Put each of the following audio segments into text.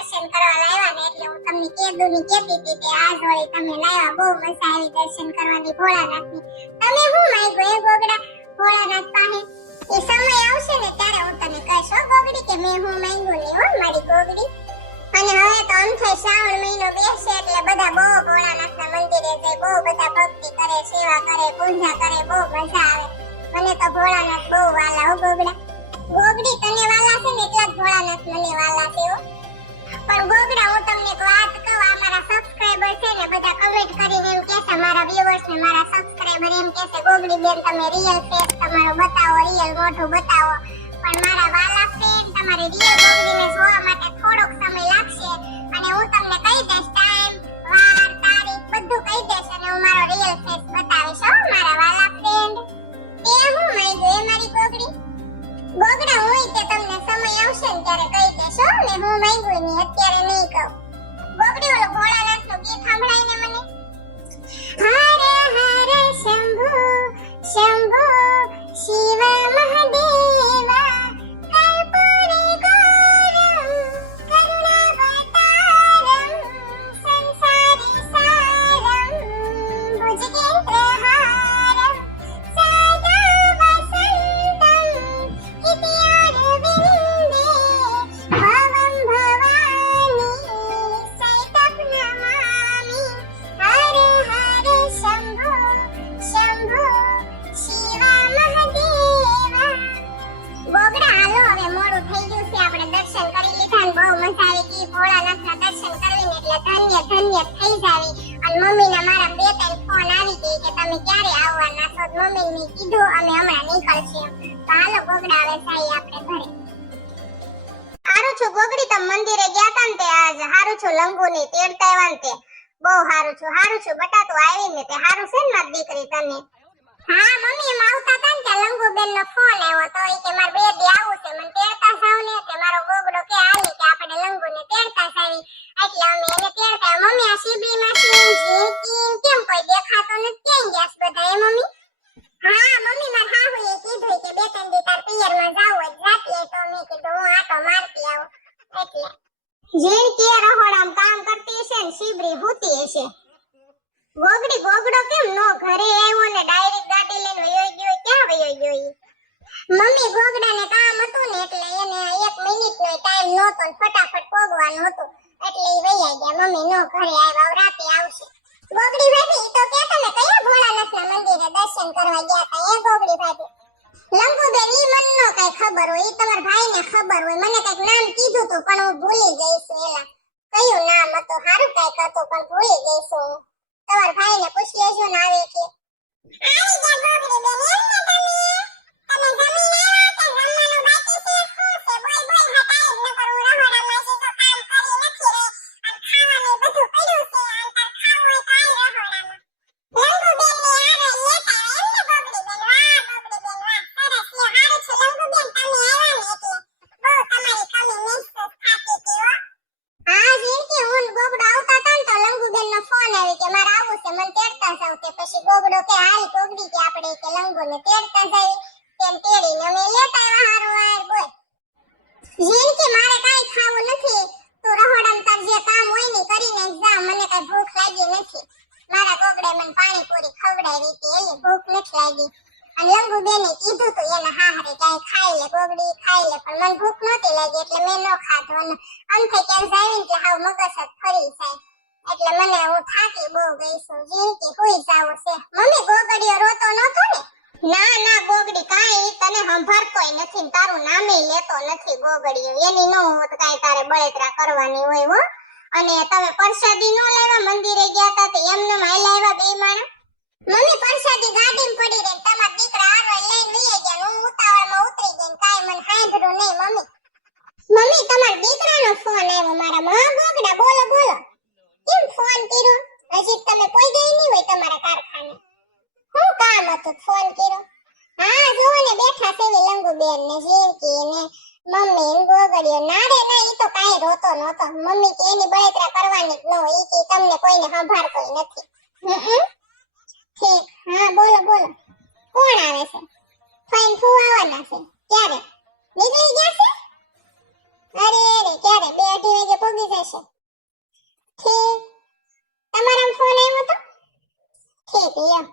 દર્શન કરવા લાવ્યા ને એટલે હું તમને કેદુની કહેતી હતી કે આજ વળી તમે લાવ્યા, બહુ મજા આવી દર્શન કરવાની ભોળાનાથની. તમે શું માંગ્યું એ ગોગડા ભોળાનાથ પાસે? એ સમય આવશે ને ત્યારે હું તને કહીશ હો ગોગડી કે મેં હું માંગ્યું નહીં હો મારી ગોગડી. અને હવે તો અંતે શ્રાવણ મહિનો બેસે એટલે બધા બહુ ભોળાનાથના મંદિરે જાય, બહુ બધા ભક્તિ કરે, સેવા કરે, પૂજા કરે, બહુ મજા આવે. મને તો ભોળાનાથ બહુ વાલા હો ગોગડા. ગોગડી તને વાલા છે ને એટલા જ ભોળાનાથ મને વાલા છે હો. પણ ગોગડા હું તમને એક વાત કહું, આ મારા સબસ્ક્રાઇબર છે ને બધા કમેન્ટ કરીને એમ કહેશે, મારા વ્યુઅર્સ ને મારા સબસ્ક્રાઇબર એમ કહેશે ગોગડી બેન તમે રિયલ ફેસ તમારો બતાવો, રિયલ મોઢું બતાવો. પણ મારા વાલા ફ્રેન્ડ તમારે રિયલ ગોગડીને જોવા માટે થોડોક સમય લાગશે અને હું તમને કહી દઈશ ટાઈમ, વાર, તારીખ બધું કહી દઈશ અને હું મારો રિયલ ફેસ બતાવીશ હો મારા વાલા ફ્રેન્ડ. એ હું માંગ્યું એ મારી ગોગડી? ગોગડા હોય તે તમને સમય આવશે ને ત્યારે કહી દેશો ને હું માંગ્યું નહીં અત્યારે નહીં કહું. ગોગડી ઓલો ભોળાનાથનું ગીત સંભળાઈને મને. હર હર શંભુ શંભુ શિવ મહાદેવા કર્પૂરી ગૌરમ કરુણાવતારમ સંસારી સારમ ભુજગેન્દ્રહારમ સદા વસંતમ ઇતિયારવિંદે ભવમ ભવાની સૈતપ નમામિ. હર હર શંભુ શંભુ શિવ મહાદેવા. ગોગડા હાલો હવે મોડું થઈ ગયું છે, આપણે દર્શન કરી લીધા ને બહુ મજા આવી ગઈ. ભોળાનાથના દર્શન કરીને એટલે ધન્ય ધન્ય થઈ જાવી. અને મમ્મીના મારા બે ત્રણ ફોન આવી ગઈ કે તમે ક્યારે આવવાના છો. મમ્મીને કીધું અમે હમણાં નીકળશું. તો હાલો ગોગડા હવે જાય આપણે ઘરે. હારું છું ગોગડી, તમે મંદિરે ગયા તા ને તે આજ હારું છું લંગુની તેડતા આવ્યા ને તે બહુ હારું છું બટા તું આવી ને તે હારું છે ને મારી દીકરી તને? હા મમ્મી એમ આવતા તા ને ત્યાં લંગુબેન નો ફોન આવ્યો તો એ કે માર બેબી આવું છે મને તેડતા જાવ ને કે મારો ગોગડો કે આલી કે આપણે લંગુને તેડતા જાવી એટલે અમે એને તેડતા. મમ્મી આ શિબરી માસી જીંકી કેમ કોઈ દેખાતો નથી, ક્યાં ગયા છે બધા એ મમ્મી? હા મમ્મી માર હાહુએ કીધું કે બે ત્રણ દી તાર પિયરમાં જાવ જ જાતી તો મેં કીધું હું આટો મારતી આવું એટલે. જીંકી રહોડામાં કામ કરતી હશે ને શિબરી હુતી હશે. ગોગડી ગોગડો કેમ નો ઘરે આવ્યો ને ડાયરેક્ટ ગાડી લઈને વયો ગયો? ક્યાં વયો ગયો ઈ? મમ્મી ગોગડાને કામ હતું ને એટલે એને 1 મિનિટનો ટાઈમ નહોતો ને ફટાફટ પોગવાનું હતું એટલે ઈ વયા ગયા. મમ્મી નો ઘરે આવ્યા, રાતે આવશે. ગોગડી ભાભી ઈ તો કહેતા ને કયા ભોળાનાથના મંદિરે દર્શન કરવા ગયા હતા એ ગોગડી ભાભી? લંબુબેન ઈ મને નો કઈ ખબર હોય, ઈ તમારા ભાઈને ખબર હોય. મને કઈક નામ કીધું તું પણ હું ભૂલી ગઈ છું. એલા કયું નામ હતું? હારું કઈક હતું પણ ભૂલી ગઈ છું. તમારા ભાઈને પૂછી લેજો ને આવે કે. આવી ગયા ગોગડી બેન એમ ને તમે જમીન આવ્યા કે જમવાનું બાકી છે? શું છે બોલ બોલ હટાઈ ન કરું રહોડામાં છે તો કામ કરી નથી રે અને ખાવાનું બધું પડ્યું છે અને તાર ખાવું હોય તો આઈ રહોડામાં. લંબુબેન ને આરે લેતા એમ ને ગોગડી બેન? વાહ ગોગડી બેન વાહ સરસ લે હારું છે લંબુબેન તમે આવ્યા ને એટલે બહુ તમારી કમી મહેસૂસ થાતી હતી હો. હા જીંકી હું ગોગડો આવતા તા ને તો લંબુબેન નો ફોન આવી કે મારે આવું છે મને તેડતા જાવ. તે પછી ગોગડો કે હાલ ગોગડી કે આપણે કે લંબુને તેડતા જાવી. તેમ તેડીને અમે લેતા આવ્યા હારું વાર બોલ. જીંકી મારે કાઈ ખાવું નથી, તું રહોડામાં તાર જે કામ હોય ને કરીને જા, મને કાઈ ભૂખ લાગી નથી. મારા ગોગડે મને પાણીપુરી ખવડાવી હતી એટલે ભૂખ નથી લાગી. અને લંબુબેને કીધું તું એના હાહરે કાઈ ખાઈ લે ગોગડી ખાઈ લે પણ મને ભૂખ નહોતી લાગી એટલે મેં ન ખાધું. અને અંતે ક્યાં જાવીને કે હાવ મગજ જ ફરી જાય એટલે મને હું થાકી બહુ ગઈ છું. જીંકી હુઈ જાવું છે. મમ્મી ગોગડીયો રોતો નહોતો ને? ના ના ગોગડી કાઈ તને સંભાળતોય નથી ને તારું નામે લેતો નથી ગોગડીયો. એની નો હોત કાઈ તારે બળતરા કરવાની હોય હો. અને તમે પ્રસાદી નો લાવ્યા મંદિરે ગયા તા તો એમને માઈ લાવ્યા બે માણા? મમ્મી પ્રસાદી ગાડીમાં પડી રહી તમારા દીકરા આરો લઈને વઈ ગયા હું ઉતાવળમાં ઉતરી ગઈ કાઈ મને હાંભળ્યું નહીં મમ્મી. મમ્મી તમારા દીકરાનો ફોન આવ્યો મારા માં ગોગડા બોલો બોલો. કેમ ફોન કર્યો? હજી તમે કોઈ ગઈ નહીં હોય તમારા કારખાને? શું કામ હતું ફોન કર્યો? હા જોવો ને બેઠા છે લંગુબેન ને જીંકી ને મમ્મી ને ગોગડીયો. ના રે ના ઈ તો કાઈ રોતો નહોતો. મમ્મી કે એની બળતરા કરવાની જ ન હોય, ઈ કે તમને કોઈને સંભાળતોય નથી. ઠીક હા બોલો બોલો. કોણ આવે છે? ફાઈન ફૂ આવવાના છે? ક્યારે નીકળી ગયા છે? અરે રે ક્યારે 2-2:30 વાગે પહોંચી જાય હશે. ઠીક, તમારા ફોન આવ્યો તો? ઠીક, લ્યો.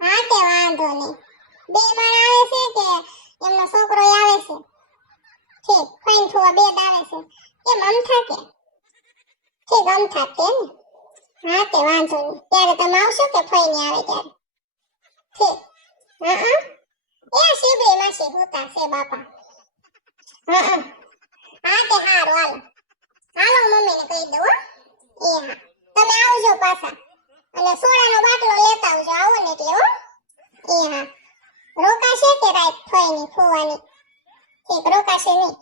હા તે વાંધો નહીં. બે માણ આવે છે કે એમનો છોકરો આવે છે? ઠીક, ફાઈન ફુવા બે આવે છે. કેમ અમથા કે? ઠીક, અમથા તે ને. હા તે વાંધો નહીં. ત્યારે તમે આવશો કે ફઈને આવે ત્યારે? ઠીક. હા એ શીબડી માસી હોતા છે બાપા. હા હા તે હારું હાલો. હાલો મમ્મીને કહી દઉં હો. એ હા, તમે આવજો પાછા અને સોડાનો બાટલો લેતા આવજો આવો ને એટલે હો. એ હા, રોકાશે કે રાત ફઈની ફુવાની? ઠીક, રોકાશે નહીં.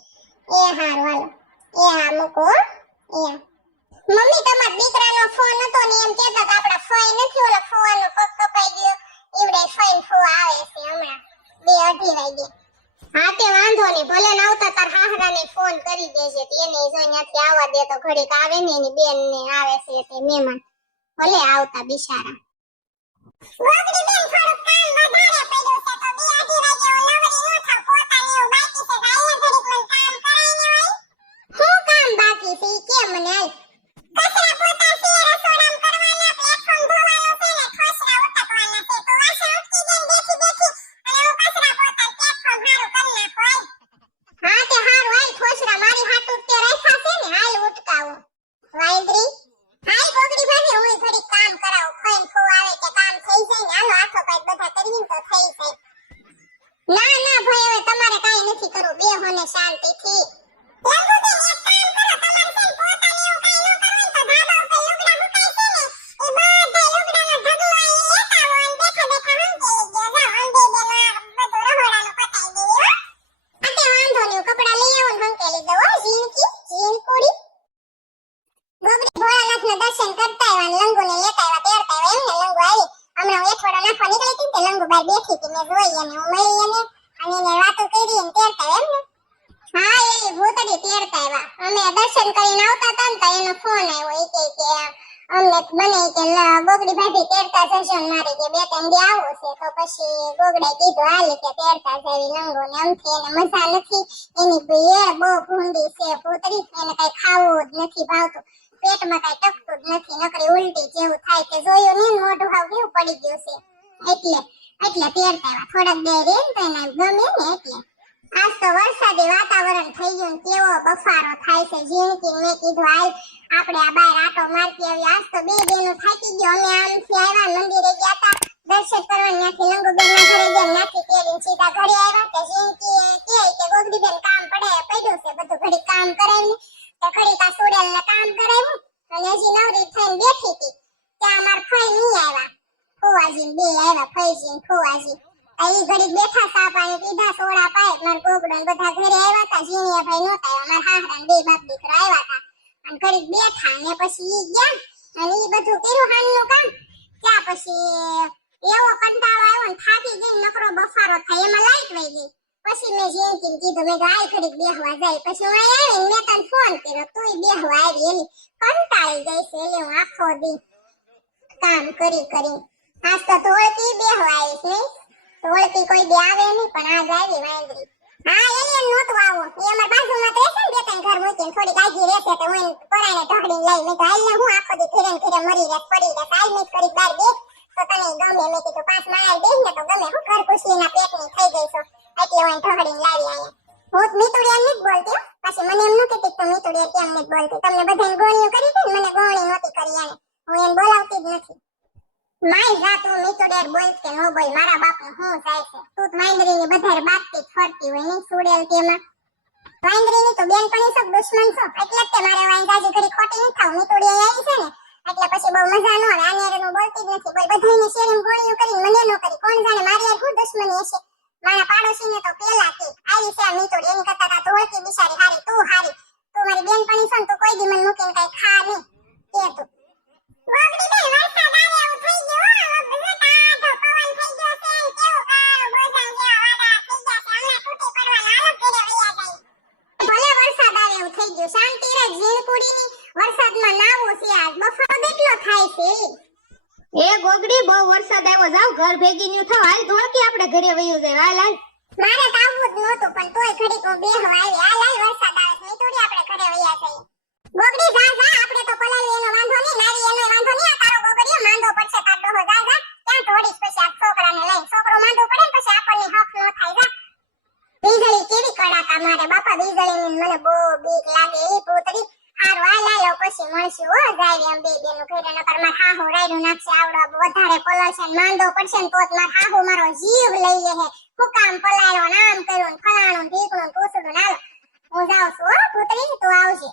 એ હારું હાલો. એ હા મૂકો હો. એ હા. મમ્મી તમારા દીકરાનો ફોન હતો ને એમ કહેતા હતા આપડા ફઈ નથી ઓલા ફુવાનો પગ કપાઈ ગયો ઈવડે ફઈ ફુવા આવે છે હમણાં 2:30 વાગે. હા તે વાંધો નહીં, ભલે ને આવતા તાર હાહરાને ફોન કરી દેજે તો એને જો ત્યાંથી આવવા દે તો ઘડીક આવે ને એની બેન ને આવે છે તે મહેમાન ભલે આવતા બિચારા. ગોગડી બેન થોડું કામ વધારે પડ્યું છે તો 2:30 વાગે હું નવરી ન થાવ પોતાની એવું બાકી છે ગાયા ઘડીક મને કામ કરાઈને હોય. શું કામ બાકી છે ઈ કે મને આય. કચરા પોતા છે રસોડામ કરવાના પ્લેટફોર્મ ધોવાનું છે ને ખોસરા ઉટકવાના છે તો વાસણ ઉટકી દે બેઠી બેઠી અને હું કચરા પોતા પ્લેટફોર્મ હારું કરી નાખો આય. હા તે હારું આય ખોસરા મારી હાટુ તે રાખ્યા છે ને હાલ ઉટકાવો. વાંદરી હાલ ગોગડી ભાભી હું થોડી કામ કરાવું ફઈન ફૂ આવે કે કામ થઈ જાય ને હાલો આખો પાઈ બધા કરવીને તો થઈ જાય. ના ના ભાઈ હવે તમારે કાઈ નથી કરવું બેહો ને શાંતિથી. લંગુ બેન એક કામ કરો તમારે છે પોતાને એવું કાઈ ન કરવું તો ધાબા ઉપર લુગડા મુકાય છે ને એ બધા લુગડાનો ઢગલો અહીં લેતા આવો અને બેઠા બેઠા હંકેલી ગયા જાવ અંબે બેન બધું રહોડાનું પતાઈ દેવી હો. આતે વાંધો નહીં કપડા લઈ આવો ને હંકેલી દો હો ઝીણકુડી. ગોગડી ભોળાનાથના દર્શન કરતા આવ્યા ને લંગુને લેતા આવ્યા તેડતા આવ્યા એમને લંગુ આવી હમણાં હું એઠવાડો નાખવા નીકળી હતી તે લંગુ બહાર બેઠી હતી મેં જોઈ અને હું મળી એને અને એને વાતો કરી અને તેડતા આવ્યા એમને. હા એ ભૂતડી તેડતા આવ્યા અમે દર્શન કરીને આવતા હતા ને તો એનો ફોન આવ્યો એ કે અમને મને કે ગોગડી ભાભી તેડતા જશો ને મારે કે 2-3 દી આવું છે તો પછી ગોગડાએ કીધું હાલી કે તેડતા જાવી લંગુ ને અમથી એને મજા નથી એની એ બહુ ભૂંડી છે ભૂતડી એને કઈ ખાવું જ નથી ભાવતું પેટમાં કઈ ટકતું જ નથી નકરી ઉલટી જેવું થાય કે જોયું ને મોઢું હાવ કેવું પડી ગયું છે એટલે તેડતા આવ્યા થોડાક દે રે ને તો એને ગમે ને એટલે. આજ તો વરસાદી વાતાવરણ થઈ ગયું ને કેવો બફારો થાય છે ઝીણકી મેં કીધું હાલ આપણે આ બહાર આટો મારતી આવી આજ તો બે બેનો થાકી ગયો અમે આમથી આવ્યા મંદિરે ગયા હતા દર્શન કરવા ત્યાંથી લંગુબેનના ઘરે ગયા ત્યાંથી તેડીને સીધા ઘરે આવ્યા કે ઝીણકી કે ગોગડીબેન કામ પડ્યું છે બધું ઘડી કામ કરાવીને તો ઘડીક આ સુડેલને કામ કરાવ્યું અને હજી નવરી થઈને બેઠી હતી ત્યાં અમાર ફઈ નહીં આવ્યા ફુવાજી બે આવ્યા ફઈજી ને ફુવાજી ઈ ઘડી બેઠા સા પાણી પીધા સોડા પાય માર ગોગડો ને બધા ઘરે આવ્યા હતા જીણીયા ભાઈ નહોતા આવ્યા માર હાહરા ને બે બાપ દીકરા આવ્યા હતા અને ઘડી બેઠા ને પછી ઈ ગયા અને ઈ બધું કર્યું હાનનું કામ ત્યાં પછી એવો કંટાળો આવ્યો ને થાકી ગઈ નકરો બફારો થાય એમાં લાઈટ વહી ગઈ પછી મેં જીણકીને કીધું મેં આઈ ઘડીક બેહવા જાય પછી હું આવીને મેં તને ફોન કર્યો તુંય બેહવા આવી એલી કંટાળી ગઈ છે એટલે હું આખો દી કામ કરી આજ તો ધોળકી બેહવા આવીશ નહીં ધોળકી કોઈ દે આવે નહીં પણ આજ આવી વાંદરી. હા એલિયન નહોતું આવો એ અમાર બાજુમાં તો છે ને બે ત્રણ ઘર મૂકીને થોડી કાજી રહેશે તો હું પરાણે ઢોકડી લઈ મેં તો હાલને હું આખો દી ઘરે મરી રહે પડી રહે હાલ મેં કરી બાર બેસ તો તને ગમે મેં કીધું 5 માળા બેસ ને તો ગમે હું ઘર ખુશીના પેટની થઈ ગઈ છો એટલે હું ઢોકડી લાવી આયા. હું મીતુડિયા નથી બોલતી પછી મને એમ ન કહેતી કે મીતુડિયા કેમ નથી બોલતી તમને બધાને ગોળીઓ કરી હતી ને મને ગોળી નહોતી કરી આને હું એમ બોલાવતી જ નથી. માય જાત હું મીતુડિયા બોલ કે નો બોલ મારા બાપનું હું થાય છે તું માંદરીની બધારે બાતથી ફરતી હોય નહીં સુડેલ તેમાં માંદરીની તો બેનપણી છો દુશ્મન છો એટલે જ તે મારે વાંઈ જાજી ઘડી ખોટી ન થાવ મીતુડિયા આવી છે ને એટલે પછી બહુ મજા ન આવે આની હારે હું બોલતી જ નથી બોલ બધાને શેરીમાં ગોળીઓ કરીને મને ન કરી કોણ જાણે મારી યાર શું દુશ્મની હશે મારા પાડોશીને તો પેલા કે આવી છે આ મીતુડી એની કરતા તા ધોળકી બિચારી હારી તું મારી બેનપણી છો ને તું કોઈ દી મને મૂકીને કઈ ખા નહીં કે તું ગોગડી બેન વરસાદ આવે એવું થઈ ગયો બટાટો પવન થઈ ગયો છે કેવું કાળો બોજાન જેવા વાદળા થઈ ગયા છે હમણાં તૂટી પડવાના હાલો ઘરે વયા જાય. ભલે વરસાદ આવે એવું થઈ ગયું શાંતિ રાખ ઝીણકુડીની વરસાદમાં નાવું છે આજ બફારો કેટલો થાય છે. એ ગોગડી બહુ વરસાદ આવ્યો જાવ ઘર ભેગી ન્યુ થાવ હાલ ધોળકી આપણે ઘરે વયું જાય હાલ હાલ. મારે તો આવવું જ નહોતું પણ તોય ઘડીક હું બેહવા આવી હાલ હાલ વરસાદ આવે છે મીતુડી આપણે ઘરે વયા જઈએ. ગોગડી જા જા આપણે તો પલાળી એનો વાંધો નહીં નારી એનો વાંધો નહીં આ તારો ગોગડીયો માંદો પડશે તાર ડોહો જા જા ક્યાં તોડીશ પછી આ છોકરાને લઈ છોકરો માંદો પડે ને પછી આપણને હક ન થાય જા વીજળી કેવી કડાકા મારે બાપા વીજળીની મને બહુ બીક લાગે એ પૂતરી હારું આ લાયો પછી મળશું હો જાય એમ બે બેનું ઘરે નકર માર હાહુ રાયડું નાખશે આવડો વધારે પલળશે ને માંદો પડશે ને તો જ માર હાહુ મારો જીવ લઈ લે હે હું કામ પલાળ્યો નામ કર્યું ને ફલાણું ઢીકણું પૂછડું નાલ હું જાઉં છું હો પૂતરી તું આવજે